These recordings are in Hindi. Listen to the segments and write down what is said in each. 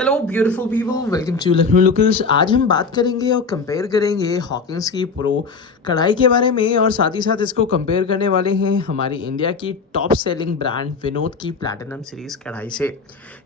Hello beautiful people, welcome to Lucknow locals. आज हम बात करेंगे और कंपेयर करेंगे हॉकिंस की प्रो कढ़ाई के बारे में, और साथ ही साथ इसको कंपेयर करने वाले हैं हमारी इंडिया की टॉप सेलिंग ब्रांड विनोद की प्लैटिनम सीरीज़ कढ़ाई से।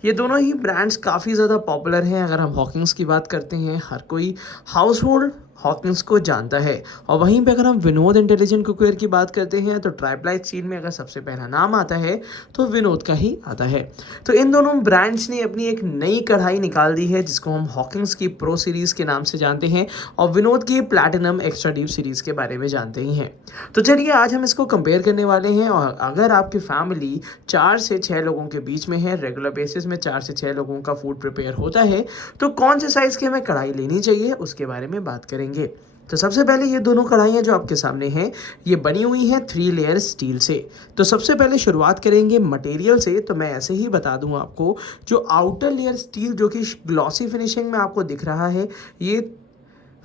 ये दोनों ही ब्रांड्स काफ़ी ज़्यादा पॉपुलर हैं। अगर हम हॉकिंस की बात करते हैं, हर कोई हाउस होल्ड हॉकिंस को जानता है। और वहीं पे अगर हम विनोद इंटेलिजेंट कुकवेयर की बात करते हैं तो ट्राइप्लाई स्टील में अगर सबसे पहला नाम आता है तो विनोद का ही आता है। तो इन दोनों ब्रांड्स ने अपनी एक नई कढ़ाई निकाल दी है जिसको हम हॉकिंस की प्रो सीरीज़ के नाम से जानते हैं, और विनोद की प्लैटिनम एक्स्ट्रा डीप सीरीज़ के बारे में जानते ही हैं। तो चलिए आज हम इसको कंपेयर करने वाले हैं। और अगर आपकी फैमिली 4 से 6 लोगों के बीच में है, रेगुलर बेसिस में 4 से 6 लोगों का फूड प्रिपेयर होता है, तो कौन से साइज़ की हमें कढ़ाई लेनी चाहिए उसके बारे में बात करेंगे। तो सबसे पहले ये दोनों कढ़ाइयाँ जो आपके सामने हैं, ये बनी हुई हैं 3 लेयर स्टील से। तो सबसे पहले शुरुआत करेंगे मटेरियल से। तो मैं ऐसे ही बता दूं आपको, जो आउटर लेयर स्टील जो कि ग्लॉसी फिनिशिंग में आपको दिख रहा है, ये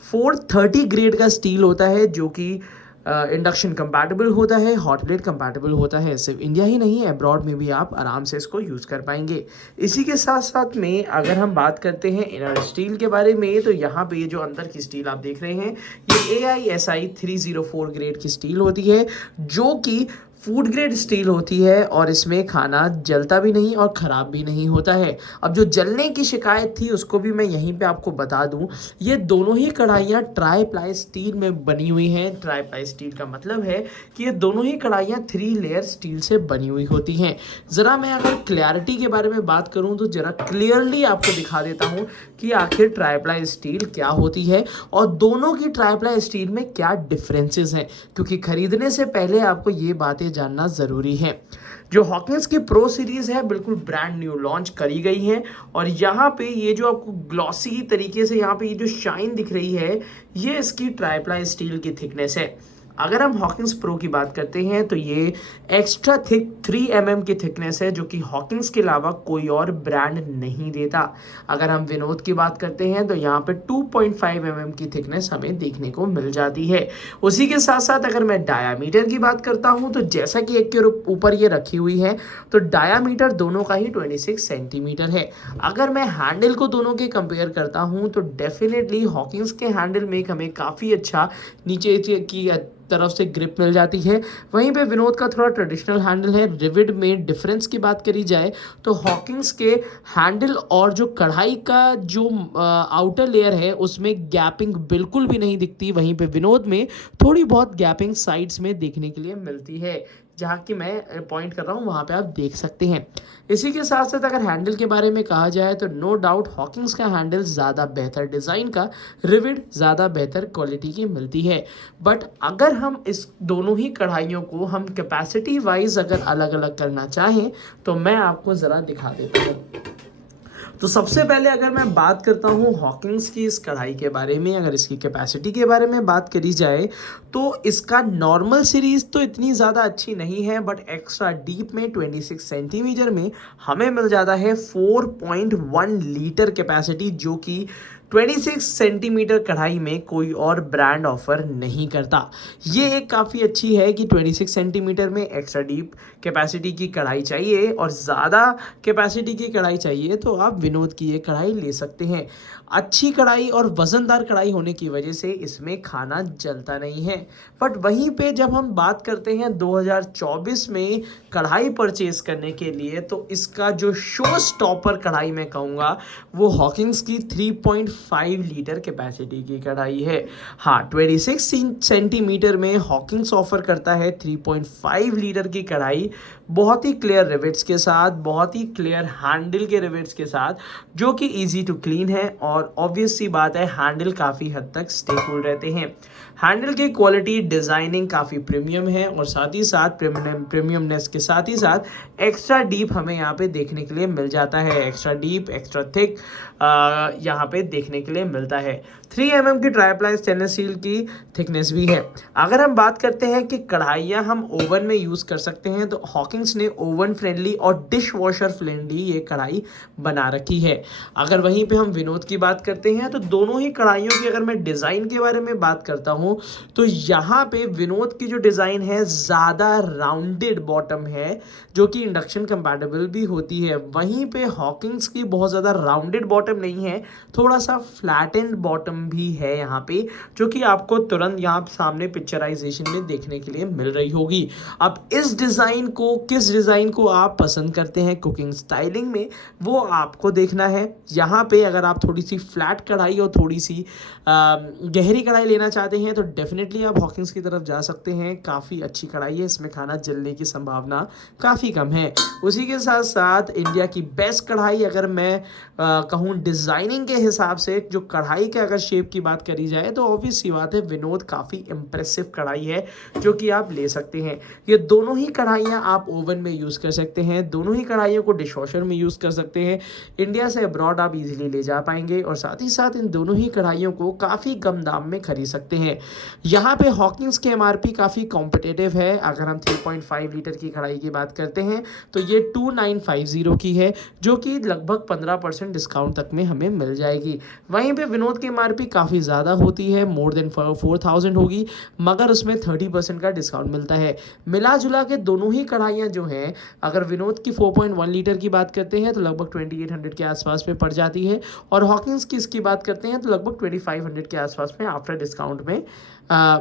430 ग्रेड का स्टील होता है, जो कि इंडक्शन कंपैटिबल होता है, हॉट प्लेट कंपैटिबल होता है। सिर्फ इंडिया ही नहीं, अब्रॉड में भी आप आराम से इसको यूज़ कर पाएंगे। इसी के साथ साथ में अगर हम बात करते हैं इनर स्टील के बारे में, तो यहाँ पे ये जो अंदर की स्टील आप देख रहे हैं, ये AISI 304 ग्रेड की स्टील होती है, जो कि फूड ग्रेड स्टील होती है, और इसमें खाना जलता भी नहीं और ख़राब भी नहीं होता है। अब जो जलने की शिकायत थी उसको भी मैं यहीं पे आपको बता दूं, ये दोनों ही कढ़ाइयाँ ट्राई प्लाई स्टील में बनी हुई हैं। ट्राई प्लाई स्टील का मतलब है कि ये दोनों ही कढ़ाइयाँ 3 लेयर स्टील से बनी हुई होती हैं। ज़रा मैं अगर क्लैरिटी के बारे में बात करूँ तो ज़रा क्लियरली आपको दिखा देता हूँ कि आखिर ट्राई प्लाई स्टील क्या होती है और दोनों की ट्राई प्लाई स्टील में क्या डिफरेंसेस हैं, क्योंकि ख़रीदने से पहले आपको ये बातें जानना ज़रूरी है। जो हॉकिंस की प्रो सीरीज़ है, बिल्कुल ब्रांड न्यू लॉन्च करी गई है, और यहाँ पे ये जो आपको ग्लॉसी तरीके से यहाँ पे ये जो शाइन दिख रही है, ये इसकी ट्राइप्लाई स्टील की थिकनेस है। अगर हम हॉकिंस प्रो की बात करते हैं तो ये एक्स्ट्रा थिक 3 mm की थिकनेस है, जो कि हॉकिंस के अलावा कोई और ब्रांड नहीं देता। अगर हम विनोद की बात करते हैं तो यहाँ पे 2.5 mm की थिकनेस हमें देखने को मिल जाती है। उसी के साथ साथ अगर मैं डायामीटर की बात करता हूँ, तो जैसा कि एक के ऊपर ये रखी हुई है, तो डायामीटर दोनों का ही 26 सेंटीमीटर है। अगर मैं हैंडल को दोनों के कंपेयर करता हूँ तो डेफिनेटली हॉकिंस के हैंडल में हमें काफ़ी अच्छा नीचे की तरफ से ग्रिप मिल जाती है। वहीं पे विनोद का थोड़ा ट्रेडिशनल हैंडल है। रिविड में डिफरेंस की बात करी जाए तो हॉकिंस के हैंडल और जो कढ़ाई का जो आउटर लेयर है उसमें गैपिंग बिल्कुल भी नहीं दिखती। वहीं पे विनोद में थोड़ी बहुत गैपिंग साइड्स में देखने के लिए मिलती है, जहाँ की मैं पॉइंट कर रहा हूँ वहाँ पे आप देख सकते हैं। इसी के साथ साथ अगर हैंडल के बारे में कहा जाए तो नो डाउट हॉकिंस का हैंडल ज़्यादा बेहतर डिज़ाइन का, रिविड ज़्यादा बेहतर क्वालिटी की मिलती है। बट अगर हम इस दोनों ही कढ़ाइयों को हम कैपेसिटी वाइज अगर अलग अलग करना चाहें तो मैं आपको ज़रा दिखा देता हूँ। तो सबसे पहले अगर मैं बात करता हूँ हॉकिंस की इस कढ़ाई के बारे में, अगर इसकी कैपेसिटी के बारे में बात करी जाए तो इसका नॉर्मल सीरीज़ तो इतनी ज़्यादा अच्छी नहीं है, बट एक्स्ट्रा डीप में 26 सेंटीमीटर में हमें मिल जाता है 4.1 लीटर कैपेसिटी, जो कि 26 सेंटीमीटर कढ़ाई में कोई और ब्रांड ऑफर नहीं करता। ये एक काफ़ी अच्छी है कि 26 सेंटीमीटर में एक्स्ट्रा डीप कैपेसिटी की कढ़ाई चाहिए और ज़्यादा कैपेसिटी की कढ़ाई चाहिए तो आप विनोद की ये कढ़ाई ले सकते हैं। अच्छी कढ़ाई और वज़नदार कढ़ाई होने की वजह से इसमें खाना जलता नहीं है। बट वहीं पे जब हम बात करते हैं 2024 में कढ़ाई परचेज़ करने के लिए, तो इसका जो शो स्टॉपर कढ़ाई मैं कहूँगा वो हॉकिंस की 3.5 लीटर कैपेसिटी की कढ़ाई है। हाँ, 26 सेंटीमीटर में हॉकिंस ऑफर करता है 3.5 लीटर की कढ़ाई, बहुत ही क्लियर रिवेट्स के साथ, बहुत ही क्लियर हैंडल के रिवेट्स के साथ, जो कि इजी टू क्लीन है। और ऑब्वियस सी बात है, हैंडल काफ़ी हद तक स्टेबल रहते हैं। हैंडल की क्वालिटी डिज़ाइनिंग काफ़ी प्रीमियम है, और साथ ही साथ प्रीमियमनेस के साथ ही साथ एक्स्ट्रा डीप हमें यहाँ पे देखने के लिए मिल जाता है। एक्स्ट्रा डीप, एक्स्ट्रा थिक यहाँ पे देखने के लिए मिलता है। 3 mm की ट्राईप्लाई स्टेनलेस स्टील की थिकनेस भी है। अगर हम बात करते हैं कि कढ़ाइयाँ हम ओवन में यूज़ कर सकते हैं, तो हॉकिंस ने ओवन फ्रेंडली और डिश वॉशर फ्रेंडली ये कढ़ाई बना रखी है। अगर वहीं पे हम विनोद की बात करते हैं, तो दोनों ही कढ़ाइयों की अगर मैं डिज़ाइन के बारे में बात करता हूँ, तो यहाँ पे विनोद की जो डिज़ाइन है ज़्यादा राउंडेड बॉटम है, जो कि इंडक्शन कंपैटिबल भी होती है। वहीं पे हॉकिंस की बहुत ज़्यादा राउंडेड बॉटम नहीं है, थोड़ा सा फ्लैटेंड बॉटम भी है यहाँ पे, जो कि आपको तुरंत यहाँ सामने पिक्चराइजेशन में देखने के लिए मिल रही होगी। अब इस डिज़ाइन को, किस डिज़ाइन को आप पसंद करते हैं कुकिंग स्टाइलिंग में, वो आपको देखना है। यहाँ पे अगर आप थोड़ी सी फ्लैट कढ़ाई और थोड़ी सी गहरी कढ़ाई लेना चाहते हैं, तो डेफिनेटली आप हॉकिंस की तरफ जा सकते हैं। काफ़ी अच्छी कढ़ाई है, इसमें खाना जलने की संभावना काफ़ी कम है। उसी के साथ साथ इंडिया की बेस्ट कढ़ाई अगर मैं कहूँ डिज़ाइनिंग के हिसाब से, जो कढ़ाई के अगर शेप की बात करी जाए, तो ऑब्वियस सी बात है विनोद काफ़ी इम्प्रेसिव कढ़ाई है, जो कि आप ले सकते हैं। ये दोनों ही कढ़ाइयाँ आप ओवन में यूज़ कर सकते हैं, दोनों ही कढ़ाइयों को डिश वॉशर में यूज़ कर सकते हैं। इंडिया से अब्रॉड आप इजीली ले जा पाएंगे, और साथ ही साथ इन दोनों ही कढ़ाइयों को काफ़ी कम दाम में खरीद सकते हैं। यहाँ पे हॉकिंस के MRP काफ़ी कॉम्पिटिटिव है। अगर हम 3.5 लीटर की कढ़ाई की बात करते हैं, तो ये 2950 की है, जो कि लगभग 15% डिस्काउंट तक में हमें मिल जाएगी। वहीं पे विनोद की MRP काफ़ी ज़्यादा होती है, मोर देन 4000 होगी, मगर उसमें 30% का डिस्काउंट मिलता है। मिला जुला के दोनों ही कढ़ाइयाँ जो हैं, अगर विनोद की 4.1 लीटर की बात करते हैं, तो लगभग 2800 के आसपास में पड़ जाती है, और हॉकिंस की इसकी बात करते हैं तो लगभग 2500 के आसपास में आफ्टर डिस्काउंट में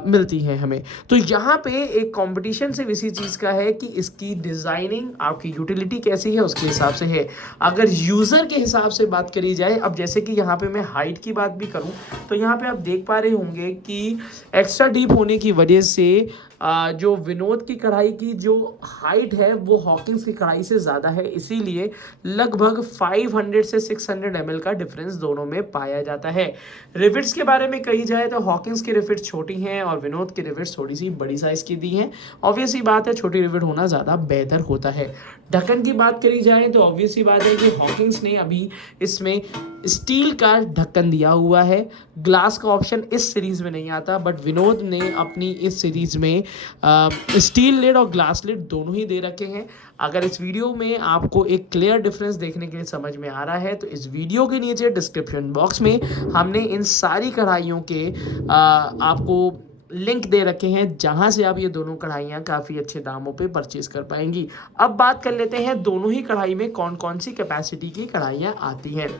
मिलती है हमें। तो यहाँ पे एक कंपटीशन से इसी चीज़ का है कि इसकी डिज़ाइनिंग, आपकी यूटिलिटी कैसी है उसके हिसाब से है। अगर यूज़र के हिसाब से बात करी जाए, अब जैसे कि यहाँ पे मैं हाइट की बात भी करूँ, तो यहाँ पे आप देख पा रहे होंगे कि एक्स्ट्रा डीप होने की वजह से जो विनोद की कढ़ाई की जो हाइट है वो हॉकिंस की कढ़ाई से ज़्यादा है, इसीलिए लगभग 500 से 600 ml का डिफरेंस दोनों में पाया जाता है। रिविट्स के बारे में कही जाए तो हॉकिंस की रिविट्स छोटी हैं और विनोद की रिविट्स थोड़ी सी बड़ी साइज़ की दी हैं। ऑब्वियस ही बात है, छोटी रिविट होना ज़्यादा बेहतर होता है। ढक्कन की बात करी जाए तो ऑब्वियस ही बात है कि हॉकिंस ने अभी इसमें स्टील का ढक्कन दिया हुआ है। ग्लास का ऑप्शन इस सीरीज़ में नहीं आता, बट विनोद ने अपनी इस सीरीज़ में स्टील लिड और ग्लास लिड दोनों ही दे रखे हैं। अगर इस वीडियो में आपको एक क्लियर डिफरेंस देखने के लिए समझ में आ रहा है, तो इस वीडियो के नीचे डिस्क्रिप्शन बॉक्स में हमने इन सारी कढ़ाइयों के आपको लिंक दे रखे हैं, जहां से आप ये दोनों कढ़ाइयाँ काफ़ी अच्छे दामों पे परचेज कर पाएंगी। अब बात कर लेते हैं दोनों ही कढ़ाई में कौन कौन सी कैपेसिटी की कढ़ाइयाँ आती हैं।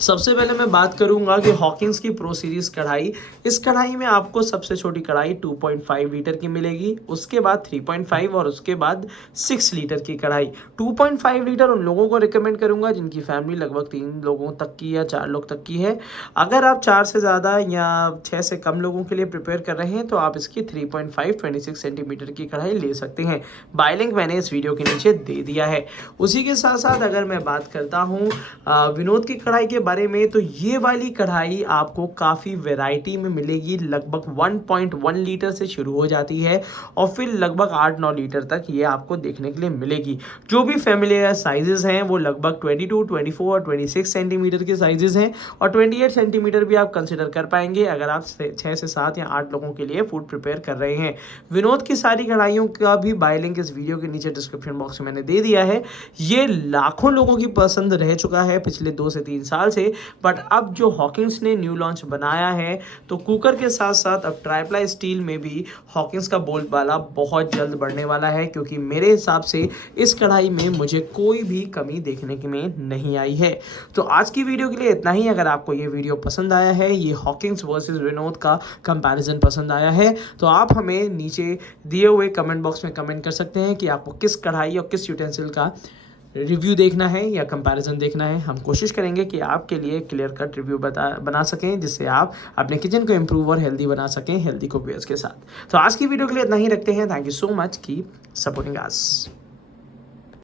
सबसे पहले मैं बात करूंगा कि हॉकिंस की प्रो सीरीज कढ़ाई, इस कढ़ाई में आपको सबसे छोटी कढ़ाई 2.5 लीटर की मिलेगी, उसके बाद 3.5 और उसके बाद 6 लीटर की कढ़ाई। 2.5 लीटर उन लोगों को रिकमेंड करूंगा जिनकी फैमिली लगभग 3 लोगों तक की या 4 लोग तक की है। अगर आप 4 से ज़्यादा या 6 से कम लोगों के लिए प्रिपेयर कर रहे हैं, तो आप इसकी 3.5 26 सेंटीमीटर की कढ़ाई ले सकते हैं। बाय लिंक मैंने इस वीडियो के नीचे दे दिया है। उसी के साथ साथ अगर मैं बात करता हूँ विनोद की कढ़ाई के बारे में, तो ये वाली कढ़ाई आपको काफ़ी वैरायटी में मिलेगी। लगभग 1.1 लीटर से शुरू हो जाती है और फिर लगभग 8-9 लीटर तक ये आपको देखने के लिए मिलेगी। जो भी फेमिलियर साइजेस हैं वो लगभग 22, 24 और 26 सेंटीमीटर के साइजेस हैं, और 28 सेंटीमीटर भी आप कंसिडर कर पाएंगे अगर आप 6 से 7 या 8 लोगों के लिए फूड प्रिपेयर कर रहे हैं। विनोद की सारी कढ़ाइयों का भी बाय लिंक इस वीडियो के नीचे डिस्क्रिप्शन बॉक्स में मैंने दे दिया है। ये लाखों लोगों की पसंद रह चुका है पिछले 2 से 3 साल से, बट अब जो हॉकिंस ने न्यू लॉन्च बनाया है, तो कुकर के साथ साथ अब ट्राईप्लाई स्टील में भी हॉकिंस का बोलबाला बहुत जल्द बढ़ने वाला है, क्योंकि मेरे हिसाब से इस कढ़ाई में मुझे कोई भी कमी देखने के में नहीं आई है। तो आज की वीडियो के लिए इतना ही। अगर आपको ये वीडियो पसंद आया है, ये हॉकिंस वर्सेस विनोद का कंपैरिजन पसंद आया है, तो आप हमें नीचे दिए हुए कमेंट बॉक्स में कमेंट कर सकते हैं कि आपको किस कढ़ाई और किस यूटेंसिल का रिव्यू देखना है या कंपैरिजन देखना है। हम कोशिश करेंगे कि आपके लिए क्लियर कट रिव्यू बना सकें, जिससे आप अपने किचन को इम्प्रूव और हेल्दी बना सकें हेल्दी कुकवेयर्स के साथ। तो आज की वीडियो के लिए इतना ही रखते हैं। Thank you so much, keep supporting us.